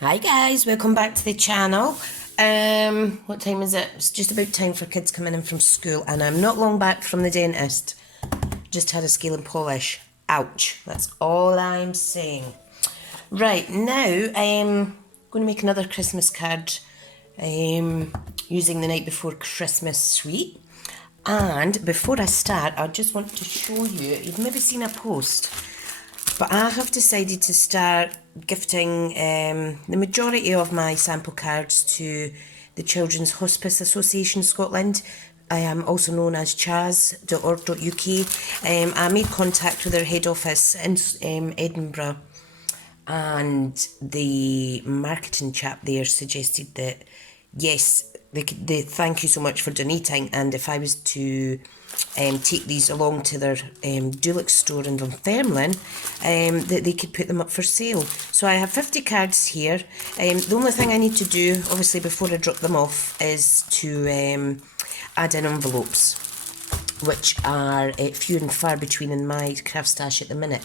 Hi guys, welcome back to the channel. What time is it? It's just about time for kids coming in from school and I'm not long back from the dentist. Just had a scale and polish. Ouch, that's all I'm saying. Right, now I'm going to make another Christmas card using the Night Before Christmas suite. And before I start, I just want to show you, you've maybe seen a post, but I have decided to start gifting the majority of my sample cards to the Children's Hospice Association Scotland. I am also known as chaz.org.uk. I made contact with their head office in Edinburgh, and the marketing chap there suggested that yes, they thank you so much for donating, and if I was to take these along to their Dulux store in Dunfermline, that they could put them up for sale. So I have 50 cards here. The only thing I need to do, obviously, before I drop them off is to add in envelopes, which are few and far between in my craft stash at the minute.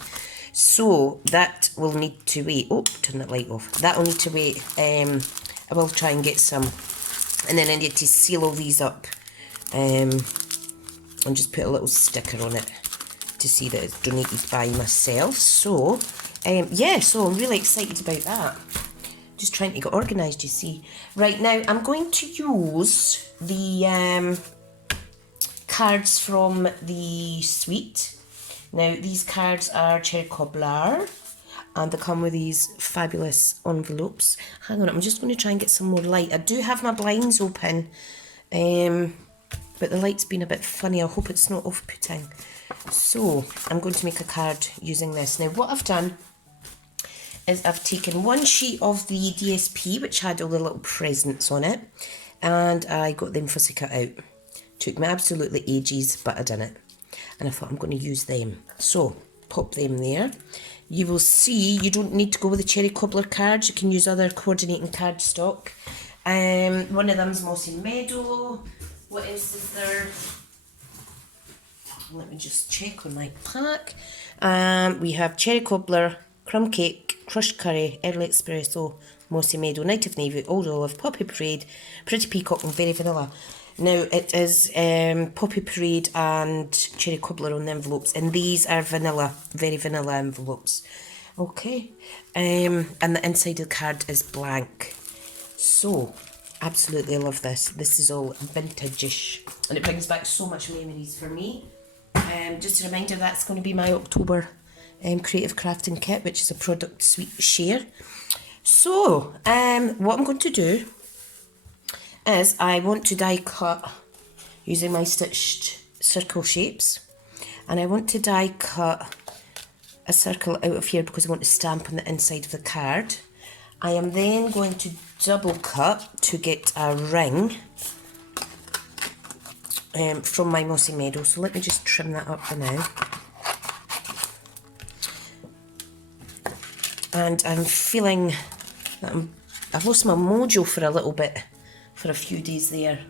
So that will need to wait. Oh, turn that light off. That will need to wait. I will try and get some. And then I need to seal all these up. And just put a little sticker on it to see that it's donated by myself. So, yeah, so I'm really excited about that. Just trying to get organised, you see. Right, now I'm going to use the cards from the suite. Now, these cards are cherry cobbler, and they come with these fabulous envelopes. Hang on, I'm just going to try and get some more light. I do have my blinds open, but the light's been a bit funny. I hope it's not off-putting. So, I'm going to make a card using this. Now, what I've done is I've taken one sheet of the DSP, which had all the little presents on it, and I got them fussy cut out. Took me absolutely ages, but I done it. And I thought I'm going to use them. So, pop them there. You will see you don't need to go with the cherry cobbler cards. You can use other coordinating cardstock. One of them's Mossy Meadow. What else is there? Let me just check on my pack. We have cherry cobbler, crumb cake, crushed curry, early espresso, Mossy Meadow, Night of Navy, Old Olive, Poppy Parade, Pretty Peacock and Very Vanilla. Now it is Poppy Parade and cherry cobbler on the envelopes, and these are vanilla, very vanilla envelopes. Okay, and the inside of the card is blank. So, absolutely love this. This is all vintage-ish, and it brings back so much memories for me. Just a reminder, that's going to be my October creative crafting kit, which is a product suite share. So, what I'm going to do is I want to die cut using my stitched circle shapes, and I want to die cut a circle out of here because I want to stamp on the inside of the card. I am then going to double cut to get a ring from my Mossy Meadow. So let me just trim that up for now. And I'm feeling that I've lost my mojo for a little bit, for a few days there.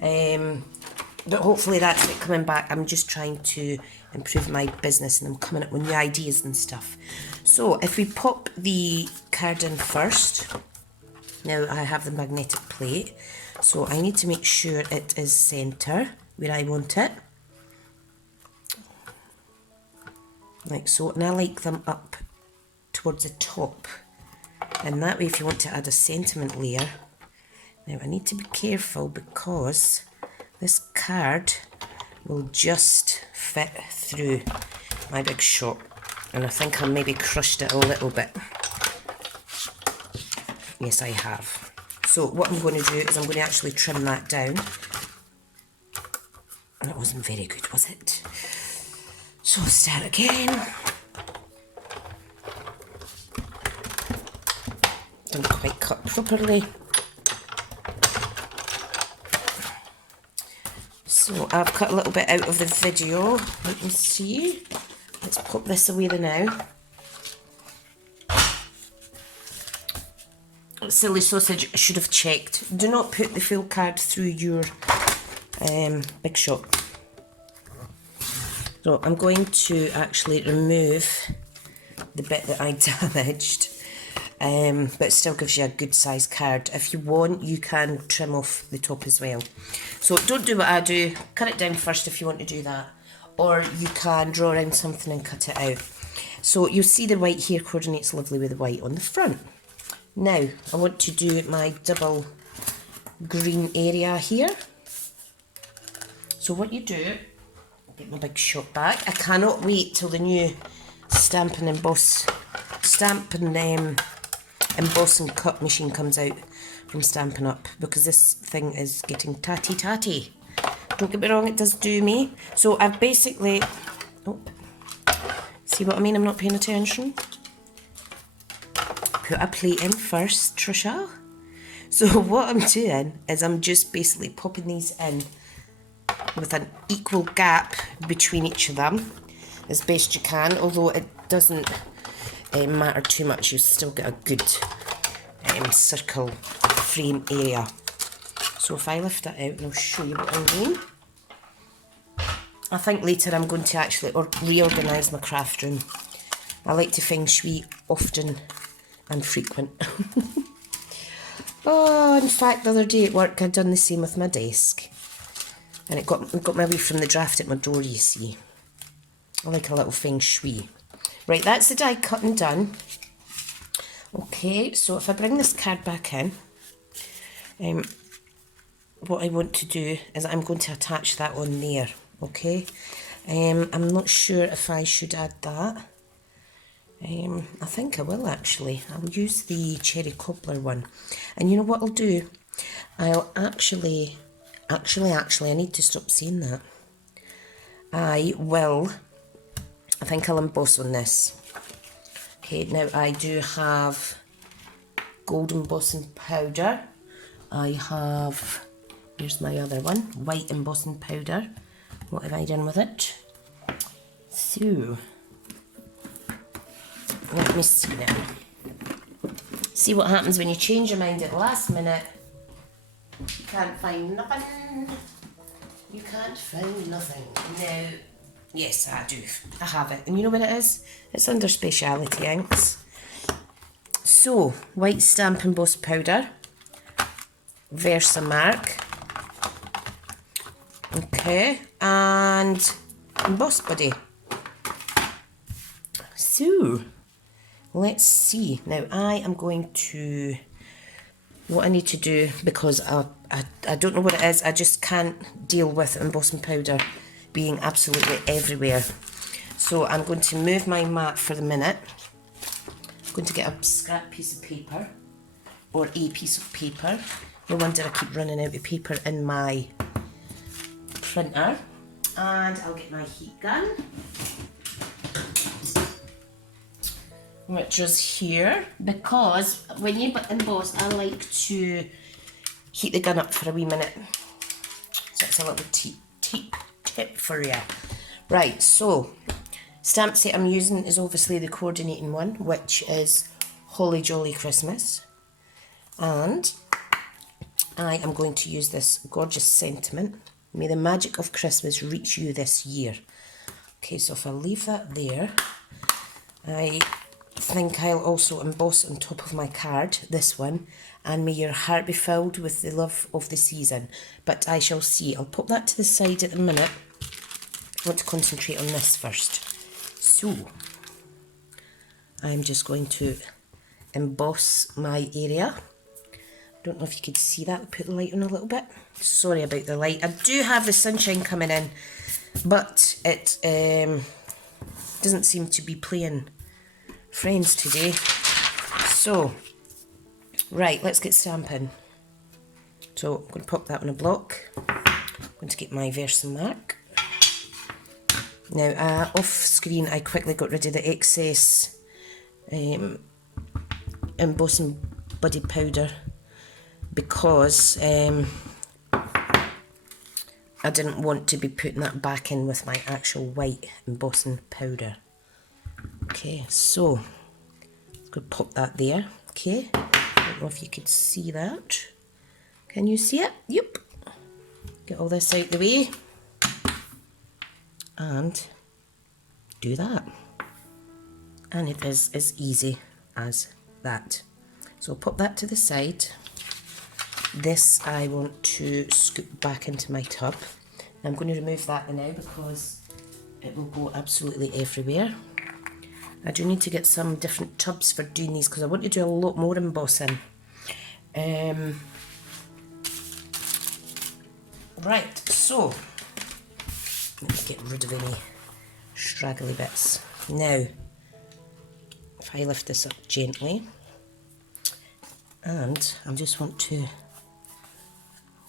But hopefully that's it coming back. I'm just trying to improve my business and I'm coming up with new ideas and stuff. So if we pop the card in first, now I have the magnetic plate, so I need to make sure it is centre where I want it. Like so, and I like them up towards the top. And that way, if you want to add a sentiment layer, now I need to be careful because this card will just fit through my big shot, and I think I maybe crushed it a little bit. Yes, I have. So what I'm going to do is I'm going to actually trim that down. And it wasn't very good, was it? So start again. Didn't quite cut properly. So I've cut a little bit out of the video. Let me see. Let's pop this away now. Silly sausage, I should have checked. Do not put the full card through your big shot. So I'm going to actually remove the bit that I damaged. but it still gives you a good size card. If you want, you can trim off the top as well. So don't do what I do, cut it down first if you want to do that, or you can draw around something and cut it out. So you'll see the white here coordinates lovely with the white on the front. Now I want to do my double green area here. So what you do, get my big shot back. I cannot wait till the new Stamp and Emboss and cut machine comes out from Stampin' Up, because this thing is getting tatty. Don't get me wrong, it does do me. So I've basically, oh, see what I mean? I'm not paying attention. Put a plate in first, Trisha. So what I'm doing is I'm just basically popping these in with an equal gap between each of them as best you can, although it doesn't matter too much. You still get a good circle frame area. So if I lift that out, and I'll show you what I mean. I think later I'm going to actually reorganise my craft room. I like to feng shui often and frequent. Oh, in fact, the other day at work I'd done the same with my desk. And it got me away from the draft at my door, you see. I like a little feng shui. Right, that's the die cut and done. Okay, so if I bring this card back in, what I want to do is I'm going to attach that on there, okay? I'm not sure if I should add that. I think I will actually. I'll use the cherry cobbler one. And you know what I'll do? I'll actually, I need to stop saying that. I think I'll emboss on this. Okay, now I do have gold embossing powder. I have, here's my other one, white embossing powder. What have I done with it? So, let me see now. See what happens when you change your mind at the last minute. You can't find nothing. You can't find nothing. Now, yes, I do. I have it. And you know what it is? It's under Speciality Inks. So, white stamp emboss powder. Versamark. Okay. And emboss buddy. So, let's see. Now, I am going to... What I need to do, because I don't know what it is, I just can't deal with embossing powder being absolutely everywhere. So I'm going to move my mat for the minute. I'm going to get a scrap piece of paper, or a piece of paper. No wonder I keep running out of paper in my printer. And I'll get my heat gun, which is here, because when you emboss, I like to heat the gun up for a wee minute. So it's a little tip for you. Right, so stamp set I'm using is obviously the coordinating one, which is Holly Jolly Christmas. And I am going to use this gorgeous sentiment. May the magic of Christmas reach you this year. Okay, so if I leave that there, I think I'll also emboss on top of my card, this one, and may your heart be filled with the love of the season. But I shall see. I'll put that to the side at the minute. I want to concentrate on this first. So, I'm just going to emboss my area. I don't know if you could see that. Put the light on a little bit. Sorry about the light. I do have the sunshine coming in, but it doesn't seem to be playing friends today. So, right, let's get stamping. So, I'm going to pop that on a block. I'm going to get my Versamark. Now, off screen, I quickly got rid of the excess embossing buddy powder, because I didn't want to be putting that back in with my actual white embossing powder. Okay, so I'm going to pop that there. Okay, I don't know if you could see that. Can you see it? Yep. Get all this out the way and do that. And it is as easy as that. So I'll pop that to the side. This I want to scoop back into my tub. I'm going to remove that now because it will go absolutely everywhere. I do need to get some different tubs for doing these because I want to do a lot more embossing. Right, so let me get rid of any straggly bits. Now, if I lift this up gently, and I just want to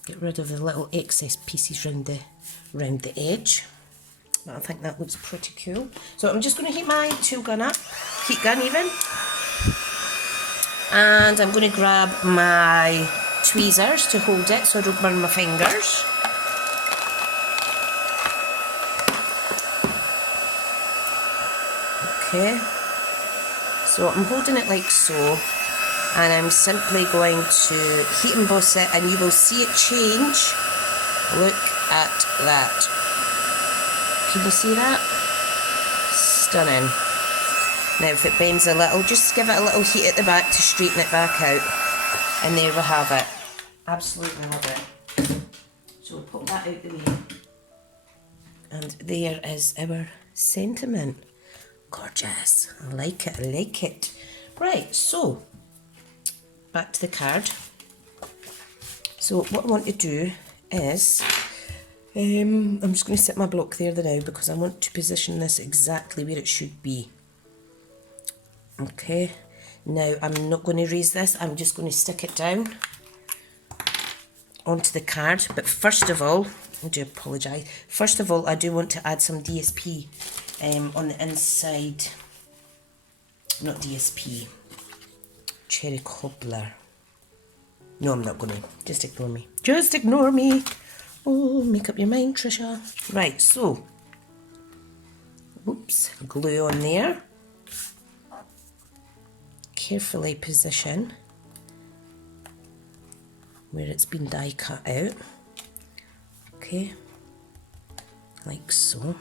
get rid of the little excess pieces round the edge. But I think that looks pretty cool. So I'm just going to heat my tool gun up, heat gun even, and I'm going to grab my tweezers to hold it so I don't burn my fingers. Okay, so I'm holding it like so, and I'm simply going to heat emboss it, and you will see it change. Look at that. Can you see that? Stunning. Now if it bends a little, just give it a little heat at the back to straighten it back out. And there we have it. Absolutely love it. So we'll put that out the way. And there is our sentiment. Gorgeous. I like it, I like it. Right, so back to the card. So what I want to do is, I'm just going to set my block there now because I want to position this exactly where it should be. Okay, now I'm not going to raise this, I'm just going to stick it down onto the card. But first of all, I do apologise, first of all I do want to add some DSP on the inside, not DSP, cherry cobbler. No, I'm not going to, just ignore me. Just ignore me. Oh, make up your mind, Trisha. Right, so, oops, glue on there. Carefully position where it's been die cut out. Okay, like so.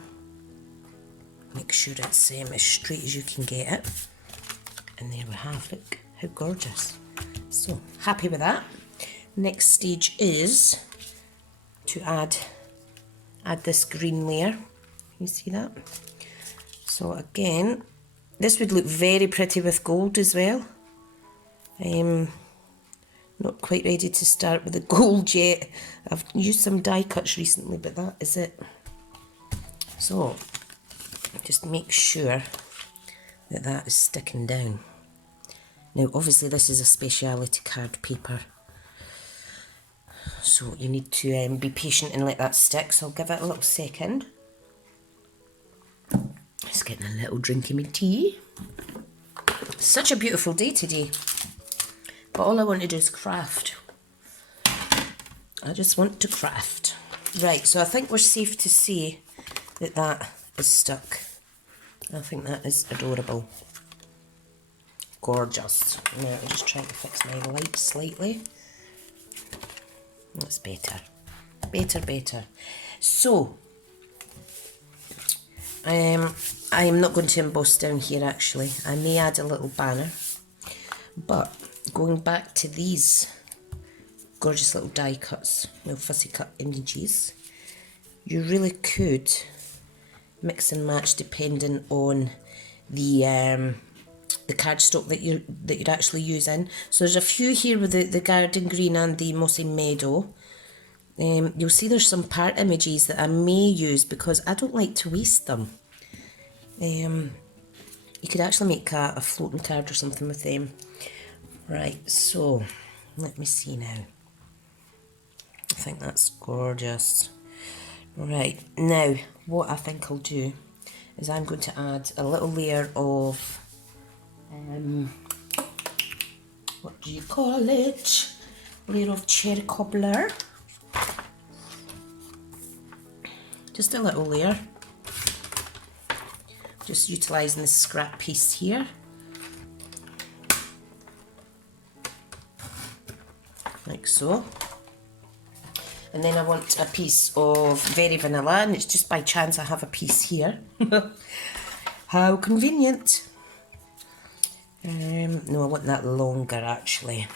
Make sure it's as straight as you can get it. And there we have, look how gorgeous. So, happy with that. Next stage is to add this green layer. You see that? So again, this would look very pretty with gold as well. Not quite ready to start with the gold yet. I've used some die cuts recently, but that is it. So just make sure that that is sticking down. Now obviously this is a speciality card paper, so you need to be patient and let that stick, so I'll give it a little second. Just getting a little drink of my tea. Such a beautiful day today, but all I want to do is craft. I just want to craft. Right, so I think we're safe to say that that is stuck. I think that is adorable. Gorgeous. Now I'm just trying to fix my light slightly. That's better. Better. So, I am not going to emboss down here actually. I may add a little banner. But going back to these gorgeous little die cuts, little fussy cut images, you really could mix and match depending on the cardstock that you're actually using. So there's a few here with the garden green and the mossy meadow. You'll see there's some part images that I may use because I don't like to waste them. You could actually make a floating card or something with them. Right, so let me see now. I think that's gorgeous. Right, now what I think I'll do is I'm going to add a little layer of what do you call it? Layer of cherry cobbler. Just a little layer. Just utilising the scrap piece here. Like so. And then I want a piece of very vanilla, and it's just by chance I have a piece here. How convenient. No, I want that longer actually.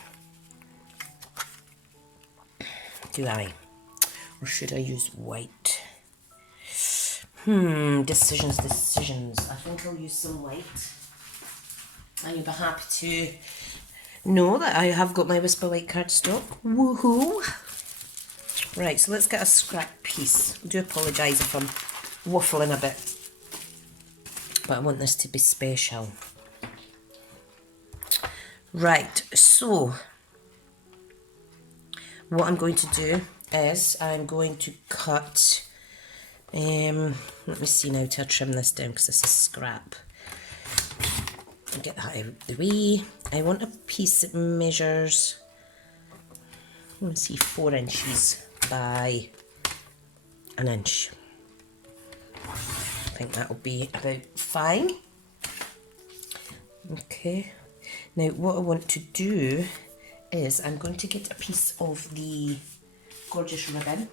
Do I? Or should I use white? Decisions. I think I'll use some white. And you'll be happy to know that I have got my Whisper White cardstock. Woohoo! Right, so let's get a scrap piece. I do apologise if I'm waffling a bit, but I want this to be special. Right, so what I'm going to do is I'm going to cut, let me see now to trim this down because this is scrap. Get that out of the way. I want a piece that measures, let me see, 4 inches by an inch. I think that'll be about fine. Okay, now what I want to do is I'm going to get a piece of the gorgeous ribbon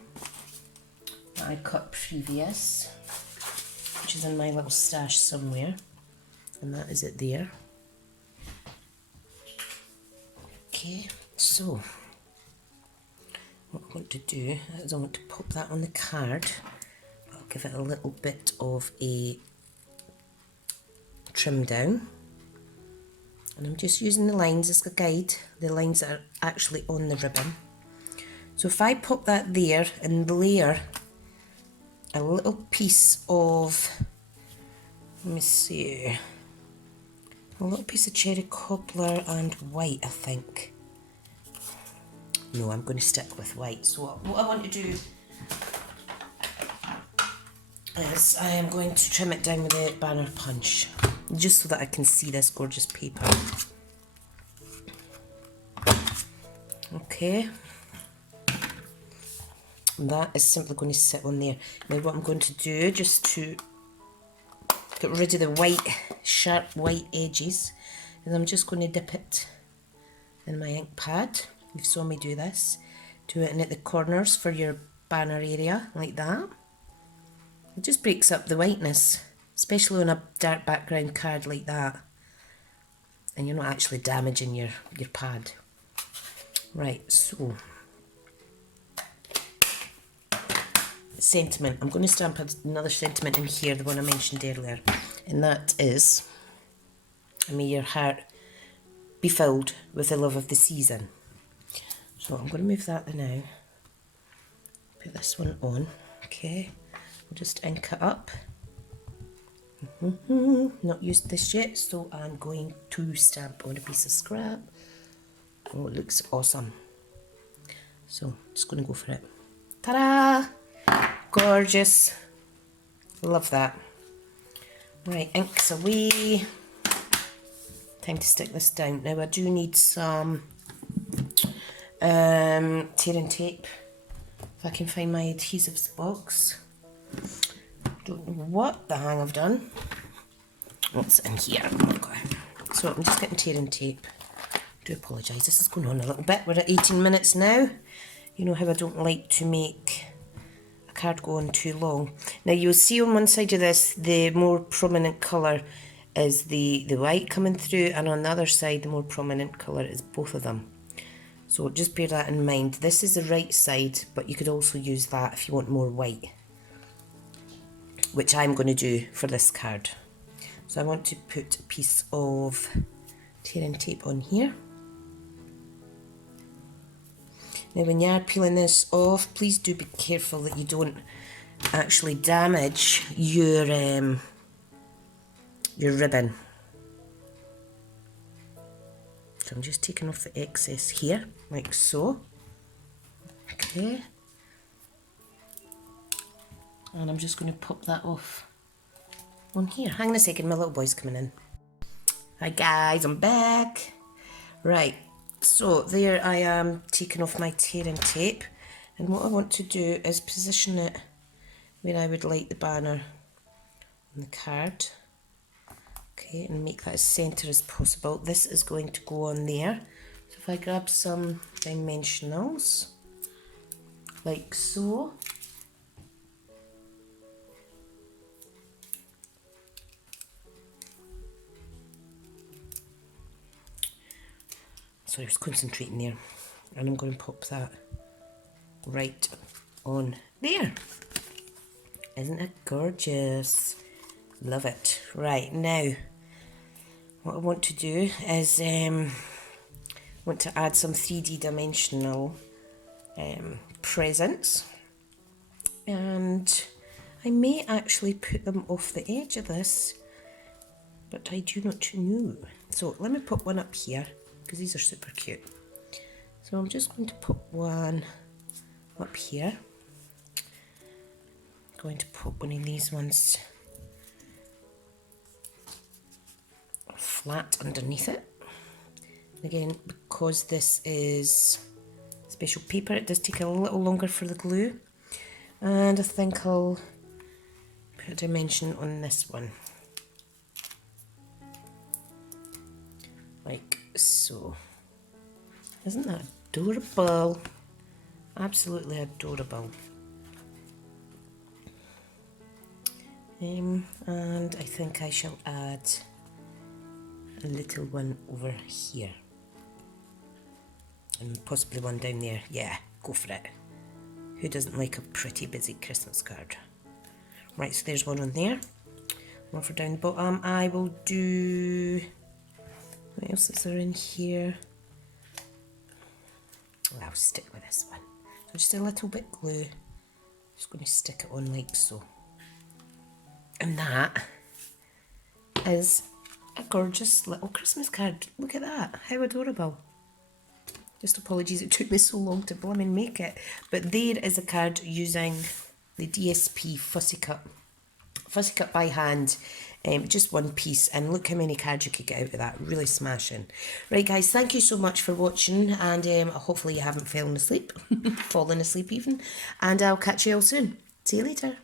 that I cut previous, which is in my little stash somewhere, and that is it there. Okay, so what I want to do is I want to pop that on the card. I'll give it a little bit of a trim down, and I'm just using the lines as a guide, the lines that are actually on the ribbon. So if I pop that there and layer a little piece of, let me see, a little piece of cherry cobbler and white, I think. No, I'm going to stick with white. So what I want to do is I am going to trim it down with a banner punch, just so that I can see this gorgeous paper. Okay. And that is simply going to sit on there. Now what I'm going to do, just to get rid of the white, sharp white edges, is I'm just going to dip it in my ink pad. You saw me do this. Do it in at the corners for your banner area, like that. It just breaks up the whiteness, especially on a dark background card like that. And you're not actually damaging your pad. Right, so sentiment. I'm going to stamp another sentiment in here, the one I mentioned earlier. And that is, may your heart be filled with the love of the season. So I'm going to move that now. Put this one on. Okay. I'll just ink it up. Not used this yet, so I'm going to stamp on a piece of scrap. Oh, it looks awesome. So, just going to go for it. Ta-da! Gorgeous. Love that. Right, ink's away. Time to stick this down. Now I do need some tear and tape. If I can find my adhesives box. Don't know what the hang I've done. What's in here? Okay. So I'm just getting tear and tape. I do apologise, this is going on a little bit. We're at 18 minutes now. You know how I don't like to make a card go on too long. Now you'll see on one side of this, the more prominent colour is the white coming through, and on the other side, the more prominent colour is both of them. So just bear that in mind. This is the right side, but you could also use that if you want more white, which I'm going to do for this card. So I want to put a piece of tear and tape on here. Now when you are peeling this off, please do be careful that you don't actually damage your ribbon. So I'm just taking off the excess here, like so. Okay. And I'm just going to pop that off on here. Hang on a second, my little boy's coming in. Hi guys, I'm back. Right, so there I am taking off my tear and tape. And what I want to do is position it where I would like the banner on the card. Okay, and make that as centre as possible. This is going to go on there. So if I grab some dimensionals, like so. Sorry, I was concentrating there. And I'm going to pop that right on there. Isn't it gorgeous? Love it. Right, now what I want to do is want to add some 3D dimensional presents, and I may actually put them off the edge of this, but I do not know. So let me put one up here because these are super cute. So I'm just going to put one up here. I'm going to put one of these ones flat underneath it. Again, because this is special paper, it does take a little longer for the glue. And I think I'll put a dimension on this one. Like so. Isn't that adorable? Absolutely adorable. And I think I shall add a little one over here. And possibly one down there. Yeah, go for it. Who doesn't like a pretty busy Christmas card? Right, so there's one on there. One for down the bottom. I will do... What else is there in here? I'll stick with this one. So just a little bit glue. Just going to stick it on like so. And that is a gorgeous little Christmas card. Look at that. How adorable. Just apologies it took me so long to blooming make it. But there is a card using the DSP Fussy Cut by hand. Just one piece, and look how many cards you could get out of that. Really smashing. Right guys, thank you so much for watching, and hopefully you haven't fallen asleep even, and I'll catch you all soon. See you later.